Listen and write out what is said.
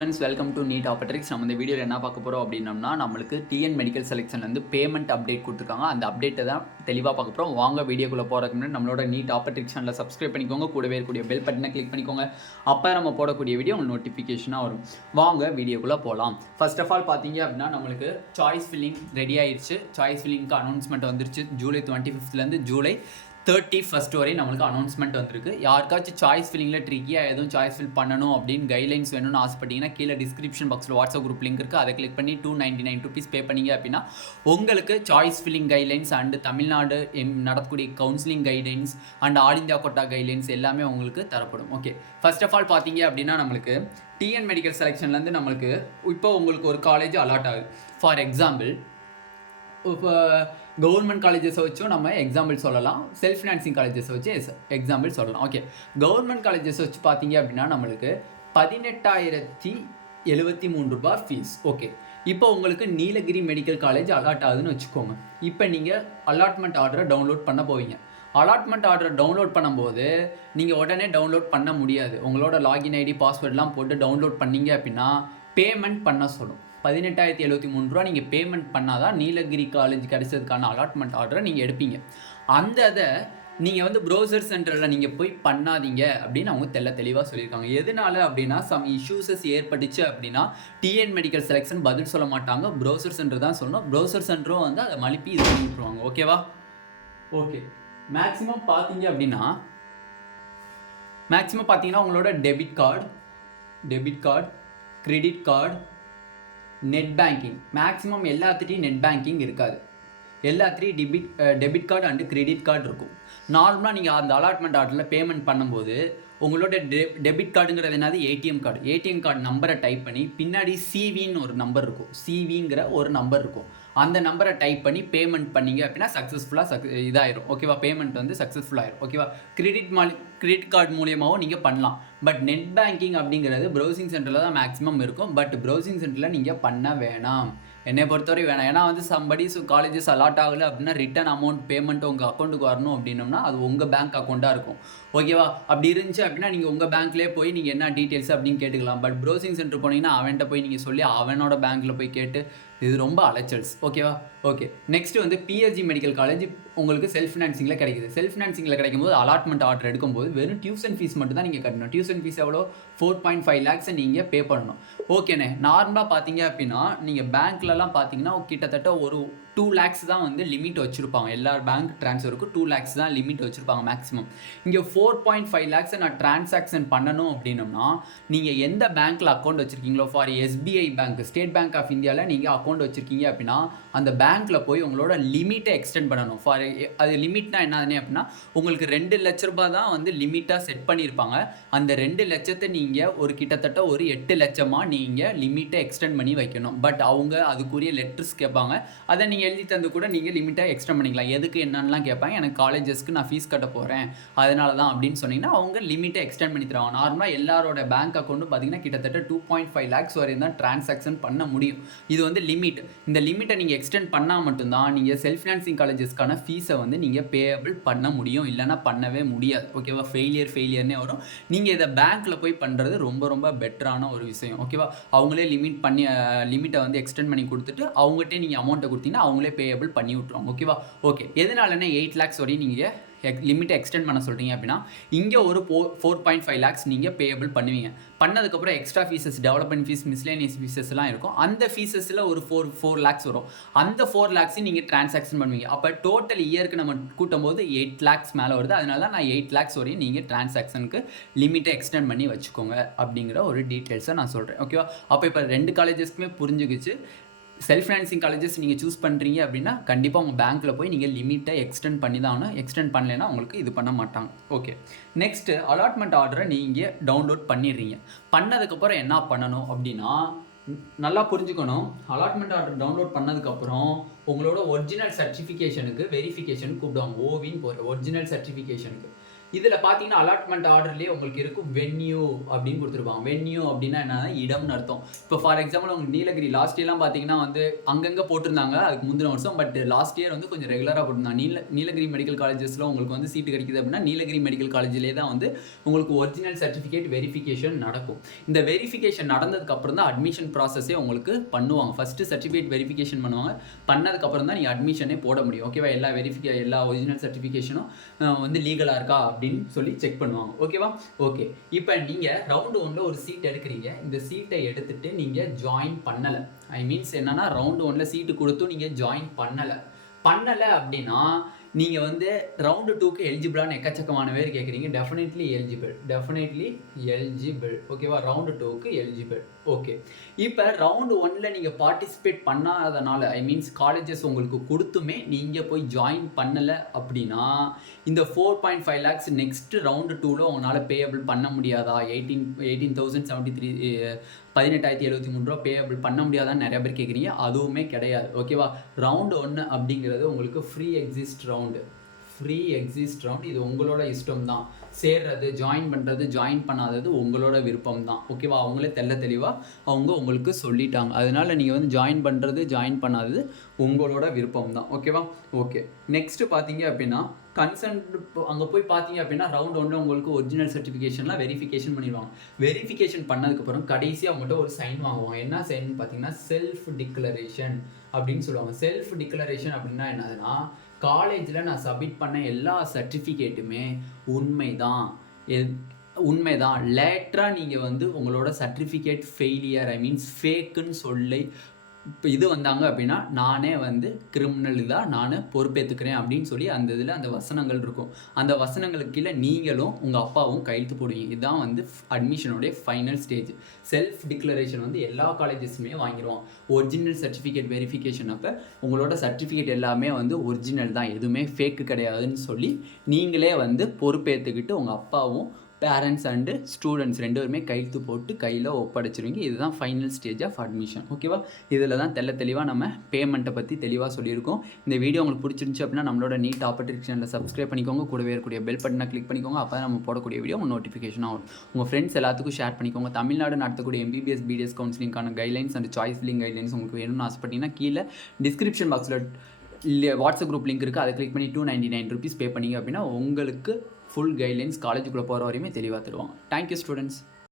Friends welcome to NEET ஆப்பட்ரிக்ஸ். நம்ம இந்த வீடியோவில் என்ன பார்க்க போகிறோம் அப்படின்னோம்னா, நம்மளுக்கு டிஎன் மெடிக்கல் செலெக்ஷன்லேருந்து பேமெண்ட் அப்டேட் கொடுத்துருக்காங்க. அந்த அப்டேட்டை தான் தெளிவாக பார்க்க போகிறோம். வாங்க வீடியோக்குள்ளே போகிறதுக்கு முன்னாடி நம்மளோட நீட் ஆப்பட்ரிக்ஸ் சேனலை சப்ஸ்கிரைப் பண்ணிக்கோங்க. கூடவே இருக்கக்கூடிய பெல் பட்டனை கிளிக் பண்ணிக்கோங்க. அப்போ நம்ம போடக்கூடிய வீடியோ உங்களுக்கு நோட்டிஃபிகேஷனாக வரும். வாங்க வீடியோக்குள்ளே போகலாம். ஃபர்ஸ்ட் ஆஃப் ஆல் பார்த்தீங்க அப்படின்னா, நம்மளுக்கு சாய்ஸ் ஃபில்லிங் ரெடி ஆயிடுச்சு. சாய்ஸ் ஃபில்லிங்க்கு அனௌன்ஸ்மெண்ட் வந்துருச்சு. ஜூலை 25லேருந்து ஜூலை 31 வரை நம்மளுக்கு அனௌன்ஸ்மெண்ட் வந்திருக்கு. யாருக்காச்சும் சாய்ஸ் ஃபில்லிங்கில் ட்ரிக்கியாக எதுவும் சாய்ஸ் ஃபில் பண்ணணும் அப்படின்னு கைட்லைன்ஸ் வேணும்னு ஆசைப்பட்டீங்கன்னா கீழே டிஸ்கிரிப்ஷன் பாக்ஸில் வாட்ஸ்அப் குரூப் லிங்க் இருக்குது. அதை கிளிக் பண்ணி $299 பே பண்ணிங்க அப்படின்னா உங்களுக்கு choice filling guidelines and Tamil Nadu நடத்தக்கூடிய counselling guidelines and all India quota guidelines எல்லாமே உங்களுக்கு தரப்படும். ஓகே, ஃபர்ஸ்ட் ஆஃப் ஆல் பார்த்தீங்க அப்படின்னா, நம்மளுக்கு டிஎன் மெடிக்கல் செலெக்ஷன்லேருந்து நம்மளுக்கு இப்போ உங்களுக்கு ஒரு காலேஜ் அலாட் ஆகுது. ஃபார் எக்ஸாம்பிள், இப்போ கவர்மெண்ட் காலேஜஸை வச்சும் நம்ம எக்ஸாம்பிள் சொல்லலாம், செல்ஃப் ஃபினான்சிங் காலேஜஸை வச்சு எக்ஸாம்பிள் சொல்லலாம். ஓகே, கவர்மெண்ட் காலேஜஸ் வச்சு பார்த்தீங்க அப்படின்னா நம்மளுக்கு $18,073 ஃபீஸ். ஓகே, இப்போ உங்களுக்கு நீலகிரி மெடிக்கல் காலேஜ் அலாட் ஆகுதுன்னு வச்சுக்கோங்க. இப்போ நீங்கள் அலாட்மெண்ட் ஆர்டரை டவுன்லோட் பண்ண போவீங்க. அலாட்மெண்ட் ஆர்டரை டவுன்லோட் பண்ணும்போது நீங்கள் உடனே டவுன்லோட் பண்ண முடியாது. உங்களோட லாகின் ஐடி பாஸ்வேர்ட்லாம் போட்டு டவுன்லோட் பண்ணீங்க அப்படின்னா பேமெண்ட் பண்ண சொல்லும். $18,073 நீங்கள் பேமெண்ட் பண்ணால் தான் நீலகிரி காலேஜ் கிடைச்சதுக்கான அலாட்மெண்ட் ஆர்டரை நீங்கள் எடுப்பீங்க. அந்த இதை நீங்கள் ப்ரௌசர் சென்டரில் நீங்கள் போய் பண்ணாதீங்க அப்படின்னு அவங்க தெளிவாக சொல்லியிருக்காங்க. எதனால அப்படின்னா, சம் இஷ்யூஸஸ் ஏற்பட்டுச்சு அப்படின்னா டிஎன் மெடிக்கல் செலெக்ஷன் பதில் சொல்ல மாட்டாங்க, ப்ரௌசர் சென்டர் தான் சொல்லணும். ப்ரௌசர் சென்டரும் அதை மழுப்பி இது பண்ணி விட்டுருவாங்க. ஓகேவா? ஓகே, மேக்ஸிமம் பார்த்தீங்கன்னா உங்களோட debit card, credit card, net banking, maximum எல்லாத்துட்டையும் நெட் பேங்கிங் இருக்காது. எல்லாத்துலேயும் debit card and credit card இருக்கும். நார்மலாக நீங்கள் அந்த அலாட்மெண்ட் ஆர்டரில் பேமெண்ட் பண்ணும்போது உங்களோட டெபிட் கார்டுங்கிறது என்னது, ஏடிஎம் கார்டு நம்பரை டைப் பண்ணி பின்னாடி சிவின்னு ஒரு நம்பர் இருக்கும், சிவிங்கிற ஒரு நம்பர் இருக்கும். அந்த நம்பரை டைப் பண்ணி பேமெண்ட் பண்ணிங்க அப்படின்னா சக்ஸஸ்ஃபுல்லாக இதாயிரும். ஓகேவா? பேமெண்ட் சக்ஸஸ்ஃபுல் ஆயிரும். ஓகேவா? கிரெடிட் கார்டு மூலியமாகவும் நீங்கள் பண்ணலாம். பட் நெட் பேங்கிங் அப்படிங்கிறது ப்ரௌசிங் சென்டரில் தான் மேக்ஸிமம் இருக்கும். பட் ப்ரௌசிங் சென்டரில் நீங்கள் பண்ண வேணாம், என்னை பொறுத்தவரை வேணாம். ஏன்னா சம்படிஸ் காலேஜஸ் அலாட் ஆகலை அப்படின்னா ரிட்டன் அமௌண்ட் பேமெண்ட் உங்கள் அக்கௌண்ட்டுக்கு வரணும் அப்படின்னோம்னா அது உங்கள் பேங்க் அக்கௌண்ட்டாக இருக்கும். ஓகேவா? அப்படி இருந்துச்சு அப்படின்னா நீங்கள் உங்கள் பேங்க்லேயே போய் நீங்கள் என்ன டீட்டெயில்ஸ் அப்படின்னு கேட்டுக்கலாம். பட் ப்ரௌசிங் சென்டர் போனீங்கன்னா அவன்கிட்ட போய் நீங்கள் சொல்லி அவனோட பேங்க்கில் போய் கேட்டு இது ரொம்ப அலைச்சல்ஸ். ஓகேவா? Okay, next PSG medical college உங்களுக்கு செல்ஃப் ஃபினான்சிங்கில் கிடைக்குது. செல்ஃப் ஃபினான்சிங்கில் கிடைக்கும் போது அலாட்மெண்ட் ஆர்டர் எடுக்கும்போது வெறும் டியூஷன் ஃபீஸ் மட்டும் தான் நீங்கள் கட்டணும். டியூஷன் ஃபீஸ் எவ்வளோ? 4.5 lakhs நீங்கள் பே பண்ணணும். ஓகேண்ணே, நார்மலாக பார்த்தீங்க அப்படின்னா நீங்கள் பேங்க்லலாம் பார்த்தீங்கன்னா கிட்டத்தட்ட ஒரு 2 lakhs தான் லிமிட் வச்சுருப்பாங்க. எல்லா பேங்க் ட்ரான்ஸ்ஃபருக்கும் 2 lakhs தான் லிமிட் வச்சுருப்பாங்க மேக்ஸிமம். இங்கே 4.5 lakhs நான் டிரான்சாக்ஷன் பண்ணணும் அப்படின்னோம்னா நீங்கள் எந்த பேங்க்கில் அக்கௌண்ட் வச்சுருக்கீங்களோ, for SBI bank, State Bank of இந்தியாவில் நீங்கள் அக்கௌண்ட் வச்சுருக்கீங்க அப்படின்னா அந்த பேங்க்கில் போய் உங்களோட லிமிட்டை எக்ஸ்டெண்ட் பண்ணணும். ஃபார் அது லிமிட்னா என்னதுன்னு அப்படின்னா உங்களுக்கு 2 லட்ச ரூபாய் தான் லிமிட்டாக செட் பண்ணியிருப்பாங்க. அந்த 2 லட்சத்தை நீங்கள் ஒரு கிட்டத்தட்ட ஒரு 8 லட்சமாக நீங்கள் லிமிட்டை எக்ஸ்டெண்ட் பண்ணி வைக்கணும். பட் அவங்க அதுக்குரிய லெட்டர்ஸ் கேட்பாங்க. அதை நீங்கள் எழுதி தந்து கூட நீங்கள் லிமிட்டை எக்ஸ்டெண்ட் பண்ணிக்கலாம். எதுக்கு என்னன்னலாம் கேட்பாங்க. எனக்கு காலேஜஸ்க்கு நான் ஃபீஸ் கட்ட போகிறேன் அதனால தான் அப்படின்னு சொன்னீங்கன்னா அவங்க லிமிட்டை எக்ஸ்டெண்ட் பண்ணி தருவாங்க. நார்மலாக எல்லாரோட பேங்க் அக்கௌண்ட்டும் பார்த்தீங்கன்னா கிட்டத்தட்ட 2.5 lakhs வரையும் தான் டிரான்சாக்ஷன் பண்ண முடியும். இது லிமிட். இந்த லிமிட்டை நீங்கள் எக்ஸ்டெண்ட் பண்ணால் மட்டும்தான் நீங்கள் செல்ஃப் ஃபினான்சிங் காலேஜஸ்க்கான ஃபீஸை நீங்கள் பேயபிள் பண்ண முடியும், இல்லைனா பண்ணவே முடியாது. ஓகேவா? ஃபெயிலியர்னே வரும். நீங்கள் இதை பேங்க்கில் போய் பண்ணுறது ரொம்ப பெட்டரான ஒரு விஷயம். ஓகேவா? அவங்களே லிமிட்டை எக்ஸ்டெண்ட் பண்ணி கொடுத்துட்டு அவங்ககிட்டே நீங்கள் அமௌண்ட்டை கொடுத்தீங்கன்னா அவங்களே பேயபிள் பண்ணி விட்ருவாங்க. ஓகேவா? ஓகே, எதனாலன்னா 8 lakhs வரையும் நீங்கள் லிமிட்டை எக்ஸ்டெண்ட் பண்ண சொல்கிறீங்க அப்படின்னா இங்கே ஒரு 4.5 lakhs நீங்கள் பேயபிள் பண்ணுவீங்க. பண்ணதுக்கப்புறம் extra fees, development fee, miscellaneous ஃபீஸஸ்லாம் இருக்கும். அந்த ஃபீஸஸில் ஒரு 4 lakhs வரும். அந்த 4 lakhs நீங்கள் டிரான்சாக்ஷன் பண்ணுவீங்க. அப்போ டோட்டல் இயருக்கு நம்ம கூட்டும் போது 8 lakhs மேலே வருது. அதனால தான் நான் 8 lakhs வரையும் நீங்கள் டிரான்சாக்ஷனுக்கு லிமிட்டை எக்ஸ்டெண்ட் பண்ணி வச்சுக்கோங்க அப்படிங்கிற ஒரு டீட்டெயில்ஸை நான் சொல்கிறேன். ஓகேவா? அப்போ இப்போ 2 காலேஜஸ்க்குமே புரிஞ்சுக்கிச்சு. செல்ஃப் ஃபினான்சிங் காலேஜஸ் நீங்கள் சூஸ் பண்ணுறீங்க அப்படின்னா கண்டிப்பாக உங்கள் பேங்க்கில் போய் நீங்கள் லிமிட்டை எக்ஸ்டெண்ட் பண்ணி தான் ஆகணும். எக்ஸ்டெண்ட் பண்ணலைன்னா உங்களுக்கு இது பண்ண மாட்டாங்க. ஓகே, நெக்ஸ்ட்டு அலாட்மெண்ட் ஆர்டரை நீங்கள் டவுன்லோட் பண்ணிடுறீங்க. பண்ணதுக்கப்புறம் என்ன பண்ணணும் அப்படின்னா நல்லா புரிஞ்சுக்கணும். அலாட்மெண்ட் ஆர்டர் டவுன்லோட் பண்ணதுக்கப்புறம் உங்களோட ஒரிஜினல் சர்டிஃபிகேஷனுக்கு வெரிஃபிகேஷனுக்கு கூப்பிடுவாங்க. ஓவின்னு போகிற ஒரிஜினல் சர்டிஃபிகேஷனுக்கு இதில் பார்த்தீங்கன்னா அலாட்மெண்ட் ஆர்டர்லேயே உங்களுக்கு இருக்கும் வென்யூ அப்படின்னு கொடுத்துருப்பாங்க. வென்யூ அப்படின்னா என்ன, இடம்னு அர்த்தம். இப்போ ஃபார் எக்ஸாம்பிள் உங்களுக்கு நீலகிரி லாஸ்ட் இயர்லாம் பார்த்தீங்கன்னா வந்து அங்கங்கே போட்டிருந்தாங்க அதுக்கு முந்தின வருஷம். பட் லாஸ்ட் இயர் வந்து கொஞ்சம் ரெகுலராக போட்டிருந்தாங்க. நீலகிரி மெடிக்கல் காலேஜஸில் உங்களுக்கு வந்து சீட்டு கிடைக்குது அப்படின்னா நீலகிரி மெடிக்கல் காலேஜிலே தான் வந்து உங்களுக்கு ஒரிஜினல் சர்டிஃபிகேட் வெரிஃபிகேஷன் நடக்கும். இந்த வெரிஃபிகேஷன் நடந்ததுக்கப்புறம் தான் அட்மிஷன் ப்ராசஸே உங்களுக்கு பண்ணுவாங்க. ஃபஸ்ட்டு சர்டிஃபிகேட் வெரிஃபிகேஷன் பண்ணுவாங்க. பண்ணதுக்கப்புறம் தான் நீங்கள் அட்மிஷனே போட முடியும். ஓகேவா? எல்லா ஒரிஜினல் சர்டிஃபிகேஷனும் வந்து லீகலாக இருக்கா அப்படின்னு சொல்லி செக் பண்ணுவாங்க. ஓகேவா? ஓகே. இப்போ நீங்கள் ரவுண்டு 1ல் ஒரு சீட் எடுக்கிறீங்க. இந்த சீட்டை எடுத்துட்டு நீங்கள் ஜாயின் பண்ணலை. ஐ மீன்ஸ் என்னன்னா ரவுண்டு 1ல் சீட்டு கொடுத்தும் நீங்கள் ஜாயின் பண்ணலை அப்படின்னா நீங்கள் வந்து ரவுண்டு 2க்கு எலிஜிபிளான எக்கச்சக்கமான பேர் கேட்குறீங்க. Definitely eligible. ஓகேவா? ரவுண்டு 2க்கு எலிஜிபிள். ஓகே. இப்போ ரவுண்டு 1ல் நீங்கள் பார்ட்டிசிபேட் பண்ணாதனால, ஐ மீன்ஸ் காலேஜஸ் உங்களுக்கு கொடுத்துமே நீங்கள் போய் ஜாயின் பண்ணலை அப்படின்னா இந்த 4.5 lakhs நெக்ஸ்ட் ரவுண்டு 2ல் உங்களால் பேயபிள் பண்ண முடியாதா? 18,073 18,073 ரூபா பேயபிள் பண்ண முடியாதான்னு நிறைய பேர் கேட்குறீங்க. அதுவுமே கிடையாது. ஓகேவா? ரவுண்டு 1 அப்படிங்கிறது உங்களுக்கு ஃப்ரீ எக்ஸிஸ்ட் ரவுண்டு. இது உங்களோட இஷ்டம் தான். சேர்றது, ஜாயின் பண்ணுறது, ஜாயின் பண்ணாதது உங்களோட விருப்பம் தான். ஓகேவா? அவங்களே தெளிவாக அவங்க உங்களுக்கு சொல்லிட்டாங்க. அதனால நீங்கள் வந்து ஜாயின் பண்ணுறது, ஜாயின் பண்ணாதது உங்களோட விருப்பம் தான். ஓகேவா? ஓகே. நெக்ஸ்ட்டு பார்த்தீங்க அப்படின்னா கன்சர்ன்ட் அங்கே போய் பார்த்தீங்க அப்படின்னா ரவுண்ட் 1ல் உங்களுக்கு ஒரிஜினல் சர்டிஃபிகேஷன்லாம் வெரிஃபிகேஷன் பண்ணிடுவாங்க. வெரிஃபிகேஷன் பண்ணதுக்கப்புறம் கடைசியாக அவங்கள்ட்ட ஒரு சைன் வாங்குவாங்க. என்ன சைன் பார்த்தீங்கன்னா செல்ஃப் டிக்ளரேஷன் அப்படின்னு சொல்லுவாங்க. செல்ஃப் டிக்ளரேஷன் அப்படின்னா என்னதுன்னா, காலேஜில் நான் சப்மிட் பண்ண எல்லா சர்டிஃபிகேட்டுமே உண்மைதான். லேட்டராக நீங்கள் வந்து உங்களோட சர்டிஃபிகேட் ஃபெயிலியர், ஐ மீன்ஸ் ஃபேக்குன்னு சொல்லி இப்போ இது வந்தாங்க அப்படின்னா நானே வந்து கிரிமினல் தான், நான் பொறுப்பேற்றுக்கிறேன் அப்படின்னு சொல்லி அந்த இதில் அந்த வசனங்கள் இருக்கும். அந்த வசனங்களுக்கு கீழே நீங்களும் உங்கள் அப்பாவும் கையெழுத்து போடுவீங்க. இதுதான் வந்து அட்மிஷனுடைய ஃபைனல் ஸ்டேஜ். செல்ஃப் டிக்ளரேஷன் வந்து எல்லா காலேஜஸுமே வாங்கிடுவோம். ஒரிஜினல் சர்டிஃபிகேட் வெரிஃபிகேஷன் அப்போ உங்களோட சர்டிஃபிகேட் எல்லாமே வந்து ஒரிஜினல் தான், எதுவுமே ஃபேக்கு கிடையாதுன்னு சொல்லி நீங்களே வந்து பொறுப்பேற்றுக்கிட்டு உங்கள் அப்பாவும் பேரண்ட்ஸ் அண்டு ஸ்டூடெண்ட்ஸ் 2 பேருமே கையெழுத்து போட்டு கையில் ஒப்படைச்சிருவீங்க. இதுதான் ஃபைனல் ஸ்டேஜ் ஆஃப் அட்மிஷன். ஓகேவா? இதில் தான் தெளிவாக நம்ம பேமெண்ட்டை பற்றி தெளிவாக சொல்லியிருக்கோம். இந்த வீடியோ உங்களுக்கு பிடிச்சிருந்துச்சு அப்படின்னா நம்மளோட நீட் ஆப்பர்ச்சுனிட்டி சேனலை சப்ஸ்கிரைப் பண்ணிக்கோங்க. கூடவே இருக்கக்கூடிய பெல் பட்டனை கிளிக் பண்ணிக்கோங்க. அப்போ தான் நம்ம போடக்கூடிய வீடியோ உங்கள் நோட்டிஃபிகேஷன் ஆகும். உங்கள் ஃப்ரெண்ட்ஸ் எல்லாத்துக்கும் ஷேர் பண்ணிக்கோங்க. தமிழ்நாடு நடத்தக்கூடிய MBBS BDS கவுன்சிலிங்கான guidelines and choice filling guidelines உங்களுக்கு வேணும்னு ஆசைப்பட்டீங்கன்னா கீழே டிஸ்கிரிப்ஷன் பாக்ஸில் வாட்ஸ்அப் குரூப் லிங்க் இருக்குது. அதை கிளிக் பண்ணி 299 rupees பே பண்ணிங்க அப்படின்னா உங்களுக்கு ஃபுல் கைட்லைன்ஸ் காலேஜுக்குள்ளே போகிற வரையுமே தெளிவாக தருவாங்க. Thank you students.